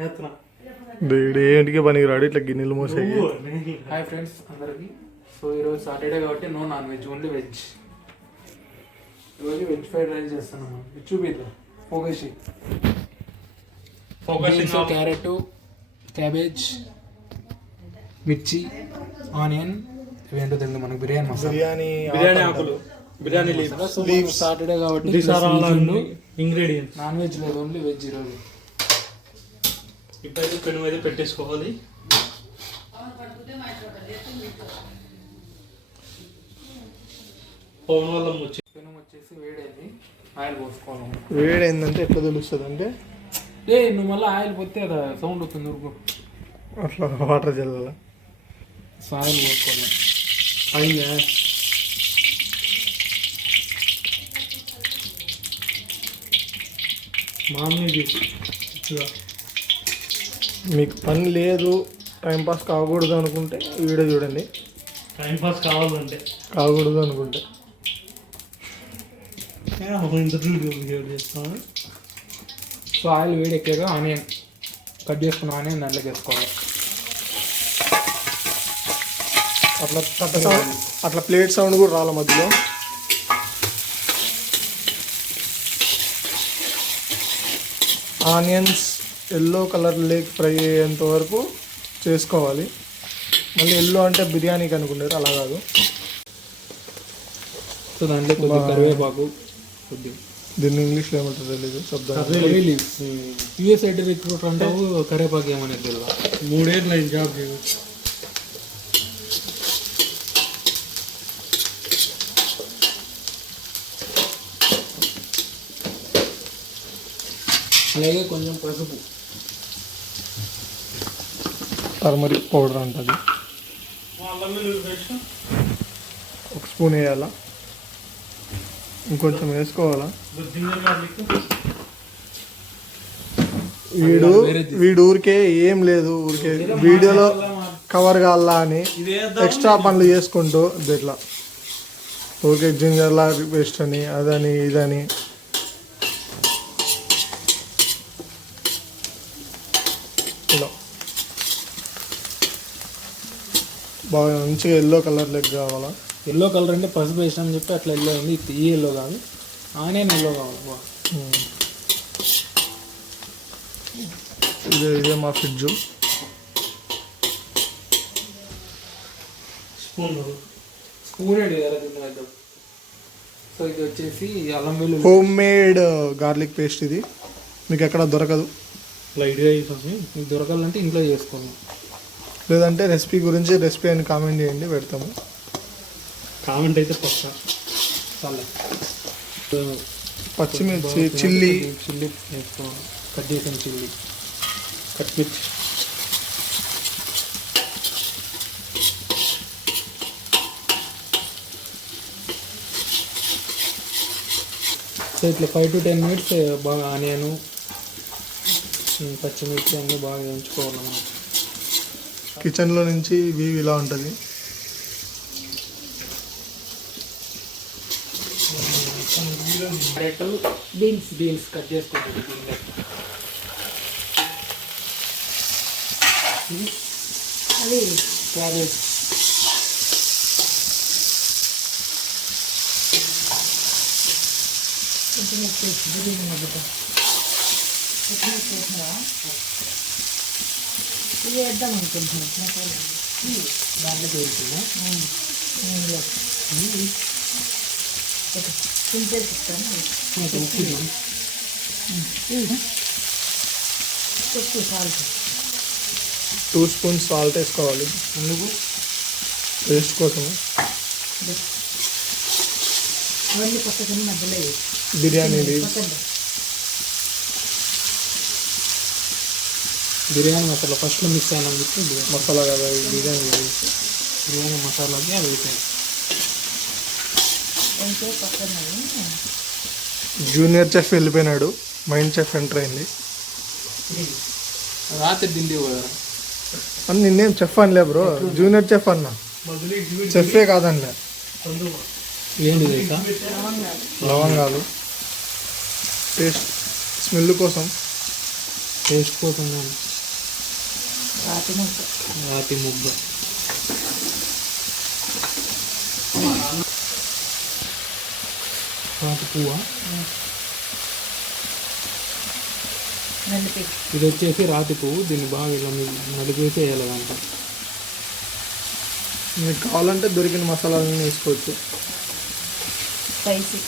ఏంటికి పనికిరాడు ఇట్లా గిన్నెలు మోసాయి. హాయ్ ఫ్రెండ్స్ అందరికి. సో ఈరోజు సాటర్డే కాబట్టి no non veg, only veg. ఈరోజు వెజ్ ఫ్రైడ్ రైస్ చేస్తున్నాము. చూపిద్దాం ఫోకస్ క్యారెట్, క్యాబేజ్, మిర్చి, ఆనియన్, ఇవేంటో తెలియదు మనకు. బిర్యానీ మసాలా, బిర్యానీ ఆకులు, బిర్యానీ లీవ్స్. సాటర్డే కాబట్టి ఇంగ్రీడియంట్స్. నాన్ వెజ్ లేదు, ఓన్లీ వెజ్ ఈరోజు. ఇప్పుడైతే పెను అయితే పెట్టేసుకోవాలి. పవన్ వల్ల పెను వచ్చేసి వేడైంది, ఆయిల్ పోసుకోవాలి. వేడైందంటే ఎట్లా తెలుస్తుంది అంటే నువ్వు మళ్ళీ ఆయిల్ పోతే అది సౌండ్ వస్తుంది ఊరుకో. అట్లా వాటర్ చల్లాల. ఆయిల్ పోసుకోవాలి. అయిందా? మామూలు మీకు పని లేదు, టైంపాస్ కాకూడదు అనుకుంటే ఈ వీడియో చూడండి. టైంపాస్ కావాలంటే కాకూడదు అనుకుంటే చేస్తాను. సో ఆయిల్ వేడెక్కాక ఆనియన్ కట్ చేసుకున్న ఆనియన్ దాంట్లోకి వేసుకోవాలి. అట్లా ప్లేట్ సౌండ్ కూడా రాల మధ్యలో. Onions yellow colour lake fry అయ్యేంత వరకు చేసుకోవాలి. మళ్ళీ ఎల్లో అంటే బిర్యానీకి అనుకున్నారు, అలా కాదు. సో దాంట్లో కొద్దిగా కరివేపాకు, దీన్ని ఇంగ్లీష్లో ఏమంటారు తెలీదు. యూఎస్ ఐటీ రిక్రూట్ అంటావు, కరివేపాకు ఏమనేది తెలియదు. 3 ఏళ్ళు అయింది జాబ్ చేయదు. అలాగే కొంచెం పసుపు, టర్మరిక్ పౌడర్ ఉంటుంది, 1 స్పూన్ వేయాలా, ఇంకొంచెం వేసుకోవాలా. వీడు ఊరికే ఏం లేదు, ఊరికే వీడియోలో కవర్ కావాలా అని ఎక్స్ట్రా పనులు చేసుకుంటూ ఇట్లా ఊరికే జింజర్లా పేస్ట్ అని అదని ఇదని. ఇలా బాగా మంచిగా ఎల్లో కలర్ లెగ్ కావాలా. ఎల్లో కలర్ అంటే పసుపు వేసామని చెప్పి అట్లా ఎల్లో అయింది. ఈ ఎల్లో కాదు, ఆనియన్ ఎల్లో కావాలి. ఇదే మా ఫ్రిడ్జ్. స్పూన్ సో ఇది వచ్చేసి అల్లం వెల్లుల్లి హోమ్ మేడ్ గార్లిక్ పేస్ట్. ఇది మీకు ఎక్కడ దొరకదు. లైట్గా మీకు దొరకాలంటే ఇంట్లో చేసుకోండి, లేదంటే రెసిపీ గురించి రెసిపీ అని కామెంట్ చేయండి, పెడతాము. కామెంట్ అయితే పక్కా. చాలా పచ్చిమిర్చి, చిల్లీ వేసుకోవాలి, కట్ చేసిన చిల్లీ, పచ్చిమిర్చి. సో ఇట్లా 5 to 10 minutes బాగా ఆనియను, పచ్చిమిర్చి అన్నీ బాగా వేయించుకోవాలి మనం. కిచెన్లో నుంచి వ్యూ ఇలా ఉంటుంది. బీన్స్ కట్ చేసుకుంటుంది. అది క్యాబేజ్, ఇది వేద్దాం అనుకుంటున్నాను. దాంట్లో వేసుకున్నా ఉప్పు, సాల్ట్, 2 స్పూన్స్ సాల్ట్ వేసుకోవాలి. అందుకు టేస్ట్ కోసం. అవన్నీ పక్కన మధ్యలో బిర్యానీ లీవ్స్, బిర్యానీ మసాలా ఫస్ట్లో మిక్స్ అయ్యాలని చెప్పి మసాలా కదా బిర్యానీ లీవ్స్. బిర్యానీ మసాలాకి అవి వేసాయి. జూనియర్ చెఫ్ వెళ్ళిపోయినాడు, మైండ్ చెఫ్ ఎంటర్ అయింది. రాత్రి ఢిల్లీ పోయారు అని నిన్నేం చెఫ్ అనలే బ్రో, జూనియర్ చెఫ్ అన్నా. చెఫే కాదన్నా. ఏంటి లవంగాలు టేస్ట్ స్మెల్ కోసం. టేస్ట్ కోసం రాతి ముక్క. రాతి ముగ్గ. రాతి పువ్వా? నలిపి. ఇది వచ్చేసి రాతి పువ్వు. దీన్ని బాగా ఇలా నలిపేసి వేయాలి దాంట్లో. మీకు కావాలంటే దొరికిన మసాలాలను వేసుకోవచ్చు. స్పైసీ.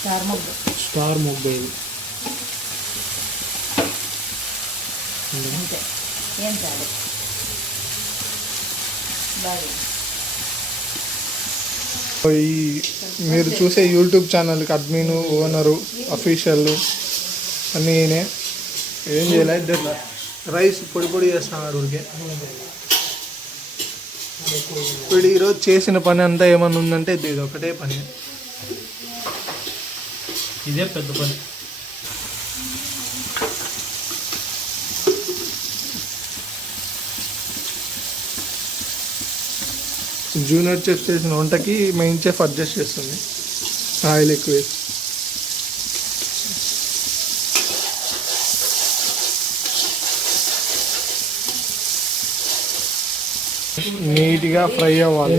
స్టార్ ముగ్గ. స్టార్ ముగ్గ ఇది. అంతే, ఏం చాలు. బాగా ఈ మీరు చూసే యూట్యూబ్ ఛానల్కి అడ్మిన్, ఓనరు, అఫీషియల్ అన్నీ ఈయనే. ఏం చేయలేదు, రైస్ పొడి పొడి చేస్తున్నాడు ఊరికే. ఇప్పుడు ఈరోజు చేసిన పని అంతా ఏమన్నా ఉందంటే ఇది ఒకటే పని. ఇదే పెద్ద పని. జూనియర్ చెఫ్ చేసిన వంటకి మెయిన్ చెఫ్ అడ్జస్ట్ చేస్తుంది. ఆయిల్ ఎక్కువ వేసి. నీట్గా ఫ్రై అవ్వాలి.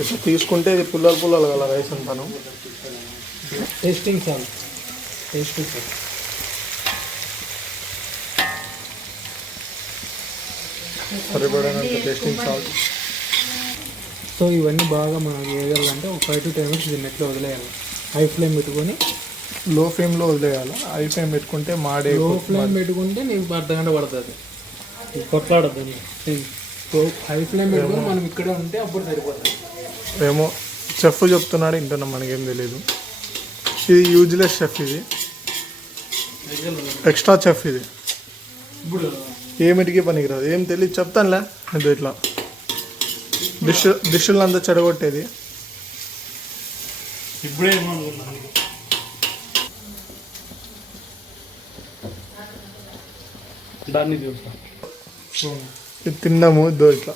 ఇట్లా తీసుకుంటే ఇది పుల్లలు పుల్లలు కదా రైస్ అంతాను. టేస్టింగ్ చాలు. టేస్టింగ్ చాలు. సరిపడినంత టేస్టింగ్ సాల్ట్. సో ఇవన్నీ బాగా మనం వేయాలంటే ఒక 5 to 10 minutes దీన్ని ఎట్లా వదిలేయాలి. హై ఫ్లేమ్ పెట్టుకొని లో ఫ్లేమ్లో వదిలేయాలి. హై ఫ్లేమ్ పెట్టుకుంటే మాడే. లో ఫ్లేమ్ పెట్టుకుంటే నీకు అర్ధగంట పడుతుంది. కొట్లాడద్దు. సో హై ఫ్లేమ్ పెట్టుకొని మనం ఇక్కడే ఉంటే అప్పుడు సరిపోతుంది. ఏమో చెఫ్ చెప్తున్నాడు, వింటున్నాం, మనకేం తెలియదు. ఇది యూజ్లెస్ చెఫ్, ఇది ఎక్స్ట్రా చెఫ్. ఇది ఇప్పుడు ఏమిటికి పనికిరాదు, ఏం తెలియదు. చెప్తానులే. ఇది ఇట్లా డిష్లు అంతా చెడగొట్టేది. ఇప్పుడే దాన్ని చూస్తాం. ఇది తిన్నాము ఇద్దో ఇట్లా.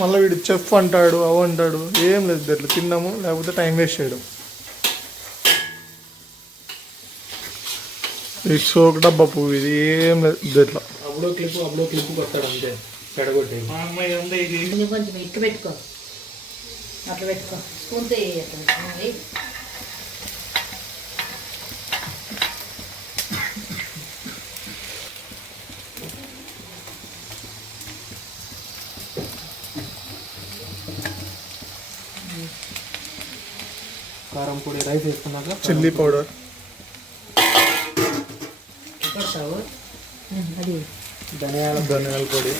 మళ్ళీ వీడు చెఫ్ అంటాడు, అవి అంటాడు. ఏం లేదు, ఇట్లా తిన్నాము, లేకపోతే టైం వేస్ట్ చేయడం. ఇది సోక్ డబ్బా పువ్వు, ఇది ఏం లేదు, ఇట్లా. అప్పుడో క్లిప్పు కొట్టాడు అంతే, చెడగొట్టేది. కొంచెం ఇట్టు పెట్టుకో, అట్లా పెట్టుకో. స్పూన్తో వేయాలి. కారం పొడి, రైస్ వేసుకున్నాక చిల్లీ పౌడర్, అది ధనియాల పొడి,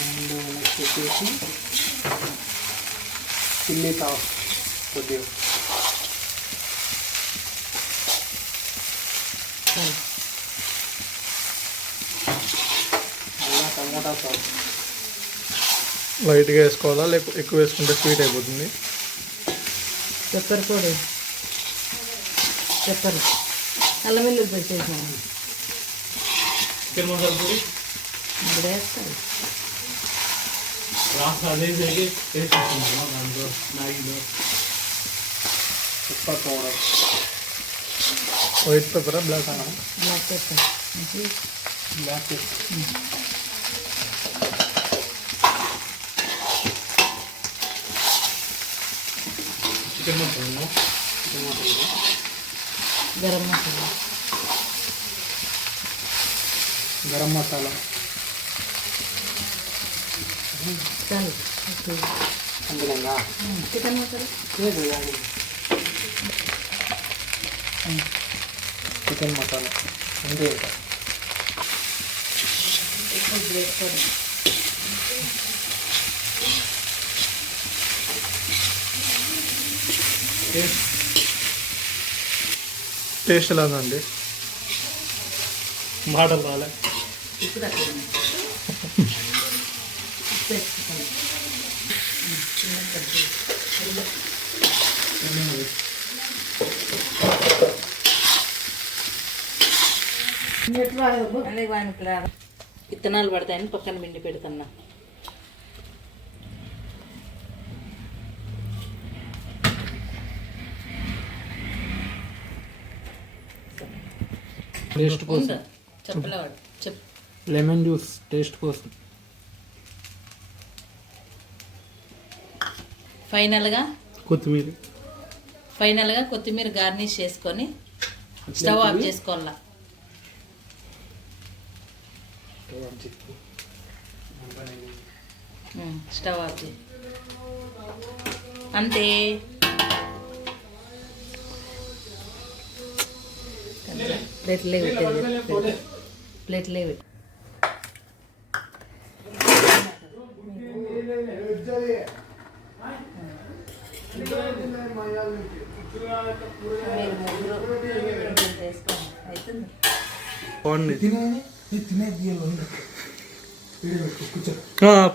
అండ్ నెక్స్ట్ వచ్చేసి చిల్లీ సాస్ కొద్దిగా, అలా టమాటా సాస్ లైట్గా వేసుకోవాలా, లేకపోతే ఎక్కువ వేసుకుంటే స్వీట్ అయిపోతుంది. పెప్పర్ పొడి, పెప్పర్, అల్లం వెల్లుల్లి పొడి చేసినాను. చికెన్ మసాలా పొడి ఇప్పుడు వేస్తాను. లాస్ట్ అదే వేసుకుంటున్నాము దాంట్లో మ్యాగీలో. Pepper powder, white pepper, black black pepper, black pepper, chicken masala, garam masala, garam masala, చాలు. అందులో చికెన్ మసాలా, చికెన్ మసాలా అంతే. ఎక్కువ వేసుకోండి. టేస్ట్ ఎలా ఉందండి? మాటలు రాలే. ఇప్పుడు అక్కడ విత్తనాలు పడతాయని పక్కన పిండి పెడుతున్నా. టేస్ట్ కోసం ఉందా? చెప్పలేవాడు చెప్పు. లెమన్ జ్యూస్ టేస్ట్ కోసం. ఫైనల్గా కొత్తిమీర గార్నిష్ చేసుకొని స్టవ్ ఆఫ్ చేసుకోవాలా. స్టవ్ ఆఫ్ చేయి అంతే. ప్లేట్లే పెట్టేది, ప్లేట్లే పెట్టి.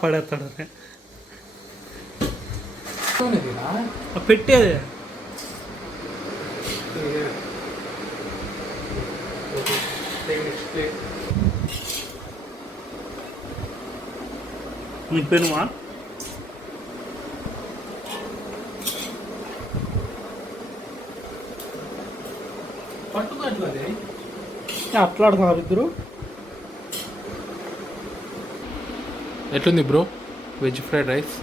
పడేస్తాడు పెట్టేది. నీకు పెనుమా పట్టుకోవట్లే అట్లా ఆడుతున్నారు ఇద్దరు. ఎట్లుంది bro veg fried rice?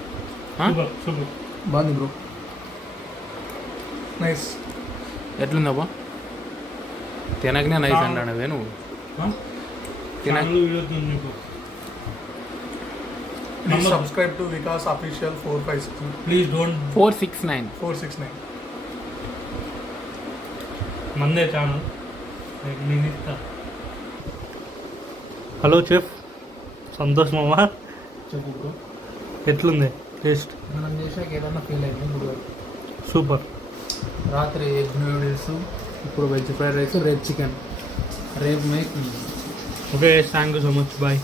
Super. బాగుంది బ్రో, నైస్. ఎట్లుందబ్బా? తినకనే నైస్ అంటానవే నువ్వు. Please subscribe to Vikas official 456 please don't 469. 469. మందే ఛానల్ నేను ఇస్తా. హలో చెఫ్ సంతోష్ మామ, చెప్పు బ్రో, ఎట్లుంది టేస్ట్? మనం చేసాక ఏదన్నా ఫీల్ అయింది ఇప్పుడు. సూపర్. రాత్రి ఎగ్ నూడిల్స్, ఇప్పుడు వెజ్ ఫ్రైడ్ రైస్, రేపు చికెన్, రేపు మేక్. Okay thank you so much, bye.